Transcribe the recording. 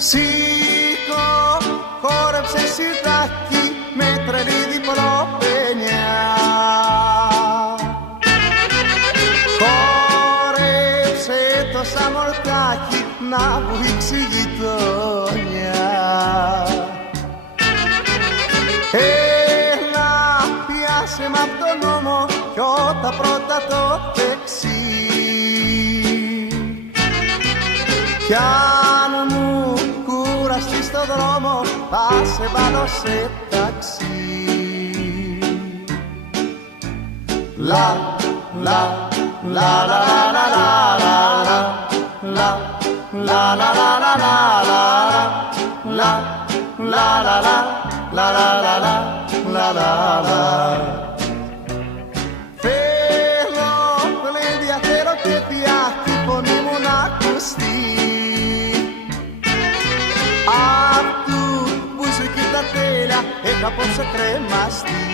Σήκω, χόρεψε σιτάκι με τρελή διπλοπένια. Χόρεψε το σαμορτάκι να βουήξει η γειτόνια. Έλα, πιάσε μ' απ' τον νόμο κι όταν πρώτα το δεξί. Κι αν μου κουραστείς στο δρόμο θα σε βάλω σε ταξί. Λα, λα, λα, λα, λα, λα, λα, λα, λα, λα, λα, λα, λα, λα, λα, λα, λα, λα. Θέλω γλέντια, θέλω και πια η φωνή μου να ακουστεί. Απ' του μπουζουκί τα τέλεια έχω απόψε κρεμαστεί.